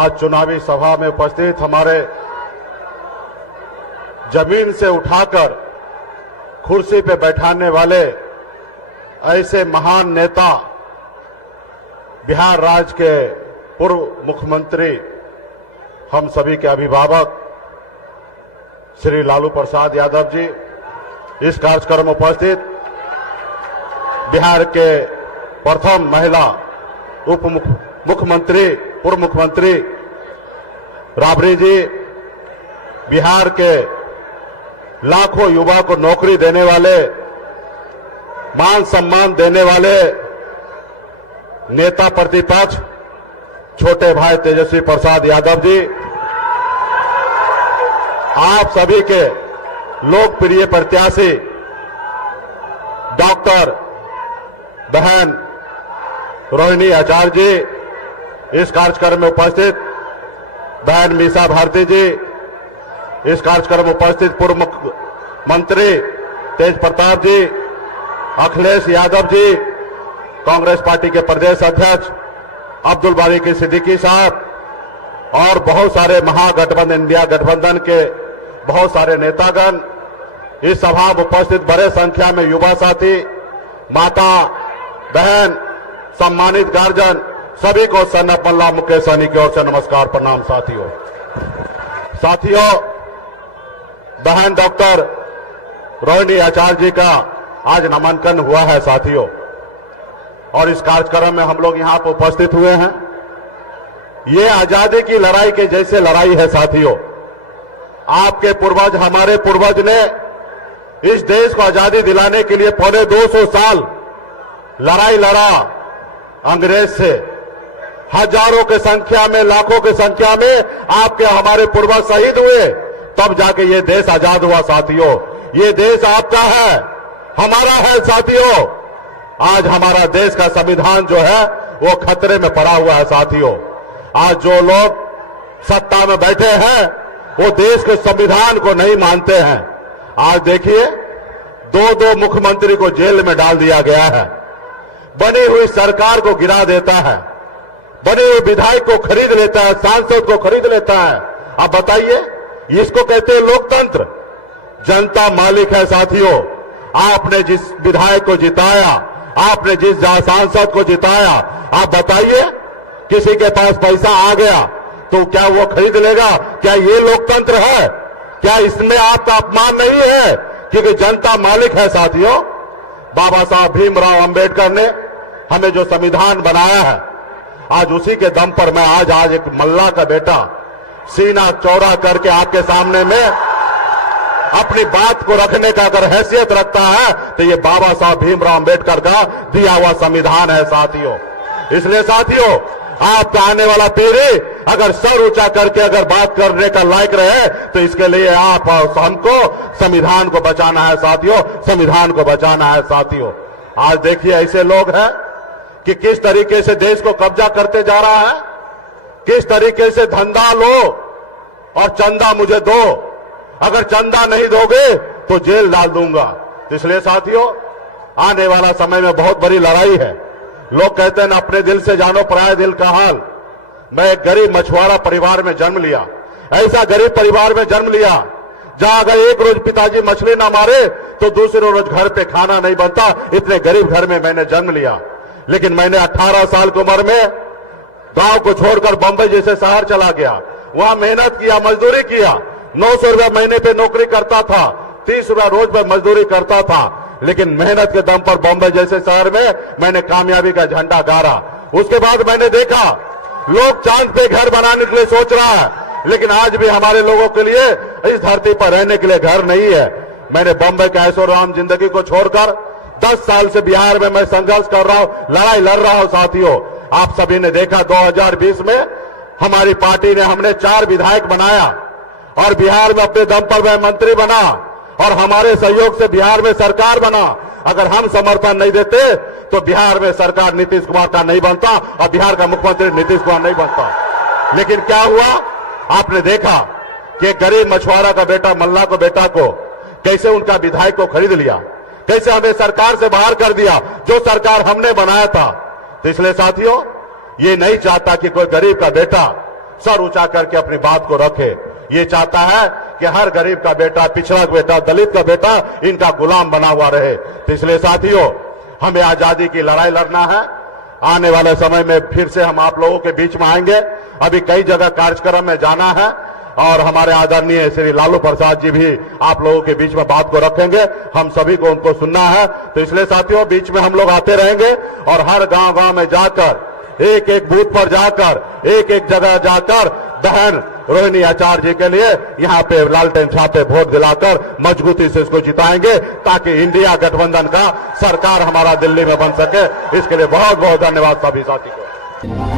आज चुनावी सभा में उपस्थित हमारे जमीन से उठाकर कुर्सी पे बैठाने वाले ऐसे महान नेता, बिहार राज्य के पूर्व मुख्यमंत्री, हम सभी के अभिभावक श्री लालू प्रसाद यादव जी, इस कार्यक्रम में उपस्थित बिहार के प्रथम महिला उप मुख्यमंत्री, पूर्व मुख्यमंत्री राबड़ी जी, बिहार के लाखों युवा को नौकरी देने वाले, मान सम्मान देने वाले नेता प्रतिपक्ष छोटे भाई तेजस्वी प्रसाद यादव जी, आप सभी के लोकप्रिय प्रत्याशी डॉक्टर बहन रोहिणी आचार्य जी, इस कार्यक्रम में उपस्थित बहन मीसा भारती जी, इस कार्यक्रम में उपस्थित पूर्व मुख्यमंत्री तेज प्रताप जी, अखिलेश यादव जी, कांग्रेस पार्टी के प्रदेश अध्यक्ष अब्दुल बारी की सिद्दीकी साहब और बहुत सारे महागठबंधन, इंडिया गठबंधन के बहुत सारे नेतागण, इस सभा में उपस्थित बड़े संख्या में युवा साथी, माता बहन, सम्मानित गार्जियन, सभी को सन्नत मल्ला मुकेश सहनी की ओर से नमस्कार, प्रणाम। साथियों, बहन डॉक्टर रोहिणी आचार्य जी का आज नामांकन हुआ है साथियों, और इस कार्यक्रम में हम लोग यहां पर उपस्थित हुए हैं। ये आजादी की लड़ाई के जैसे लड़ाई है साथियों। आपके पूर्वज, हमारे पूर्वज ने इस देश को आजादी दिलाने के लिए पौने 200 साल लड़ाई लड़ा अंग्रेज से। हजारों की संख्या में, लाखों की संख्या में आपके हमारे पूर्वज शहीद हुए, तब जाके ये देश आजाद हुआ साथियों। ये देश आपका है, हमारा है साथियों। आज हमारा देश का संविधान जो है वो खतरे में पड़ा हुआ है साथियों। आज जो लोग सत्ता में बैठे हैं वो देश के संविधान को नहीं मानते हैं। आज देखिए, दो मुख्यमंत्री को जेल में डाल दिया गया है, बनी हुई सरकार को गिरा देता है, बने हुए विधायक को खरीद लेता है, सांसद को खरीद लेता है। अब बताइए, इसको कहते हैं लोकतंत्र? जनता मालिक है साथियों। आपने जिस विधायक को जिताया, आपने जिस सांसद को जिताया, आप बताइए, किसी के पास पैसा आ गया तो क्या वो खरीद लेगा? क्या ये लोकतंत्र है? क्या इसमें आपका अपमान नहीं है? क्योंकि जनता मालिक है साथियों। बाबा साहब भीमराव अंबेडकर ने हमें जो संविधान बनाया है, आज उसी के दम पर मैं आज एक मल्ला का बेटा सीना चौड़ा करके आपके सामने में अपनी बात को रखने का अगर हैसियत रखता है तो ये बाबा साहब भीमराव अंबेडकर का दिया हुआ संविधान है साथियों। इसलिए साथियों, आपका आने वाला पीढ़ी अगर सर ऊंचा करके अगर बात करने का लायक रहे तो इसके लिए आप हमको संविधान को बचाना है साथियों, संविधान को बचाना है साथियों। आज देखिए, ऐसे लोग हैं कि किस तरीके से देश को कब्जा करते जा रहा है, किस तरीके से धंधा लो और चंदा मुझे दो, अगर चंदा नहीं दोगे तो जेल डाल दूंगा। इसलिए साथियों, आने वाला समय में बहुत बड़ी लड़ाई है। लोग कहते हैं ना, अपने दिल से जानो पराये दिल का हाल। मैं एक गरीब मछुआरा परिवार में जन्म लिया, ऐसा गरीब परिवार में जन्म लिया जहां अगर एक रोज पिताजी मछली ना मारे तो दूसरे रोज घर पे खाना नहीं बनता। इतने गरीब घर में मैंने जन्म लिया, लेकिन मैंने 18 साल की उम्र में गांव को छोड़कर बंबई जैसे शहर चला गया, वहां मेहनत किया, मजदूरी किया। 900 रुपया महीने पे नौकरी करता था, 30 रुपया रोज पे मजदूरी करता था, लेकिन मेहनत के दम पर बंबई जैसे शहर में मैंने कामयाबी का झंडा गाड़ा। उसके बाद मैंने देखा लोग चांद पे घर बनाने के लिए सोच रहा है, लेकिन आज भी हमारे लोगों के लिए इस धरती पर रहने के लिए घर नहीं है। मैंने बंबई का ऐशो-आराम जिंदगी को छोड़कर 10 साल से बिहार में मैं संघर्ष कर रहा हूं, लड़ाई लड़ रहा हूं साथियों। आप सभी ने देखा 2020 में हमारी पार्टी ने, हमने 4 विधायक बनाया और बिहार में अपने दम पर मैं मंत्री बना और हमारे सहयोग से बिहार में सरकार बना। अगर हम समर्थन नहीं देते तो बिहार में सरकार नीतीश कुमार का नहीं बनता और बिहार का मुख्यमंत्री नीतीश कुमार नहीं बनता। लेकिन क्या हुआ, आपने देखा कि गरीब मछुआरा का बेटा, मल्ला को बेटा को कैसे उनका विधायक को खरीद लिया, कैसे हमें सरकार से बाहर कर दिया, जो सरकार हमने बनाया था। तो इसलिए साथियों, ये नहीं चाहता कि कोई गरीब का बेटा सर ऊंचा करके अपनी बात को रखे। ये चाहता है कि हर गरीब का बेटा, पिछड़ा का बेटा, दलित का बेटा इनका गुलाम बना हुआ रहे। तो इसलिए साथियों, हमें आजादी की लड़ाई लड़ना है। आने वाले समय में फिर से हम आप लोगों के बीच में आएंगे। अभी कई जगह कार्यक्रम में जाना है और हमारे आदरणीय श्री लालू प्रसाद जी भी आप लोगों के बीच में बात को रखेंगे। हम सभी को उनको सुनना है। तो इसलिए साथियों, बीच में हम लोग आते रहेंगे और हर गांव-गांव में जाकर, एक एक बूथ पर जाकर, एक एक जगह जाकर बहन रोहिणी आचार्य जी के लिए यहां पे लालटेन छापे वोट दिलाकर मजबूती से इसको जिताएंगे, ताकि इंडिया गठबंधन का सरकार हमारा दिल्ली में बन सके। इसके लिए बहुत बहुत धन्यवाद सभी साथी को।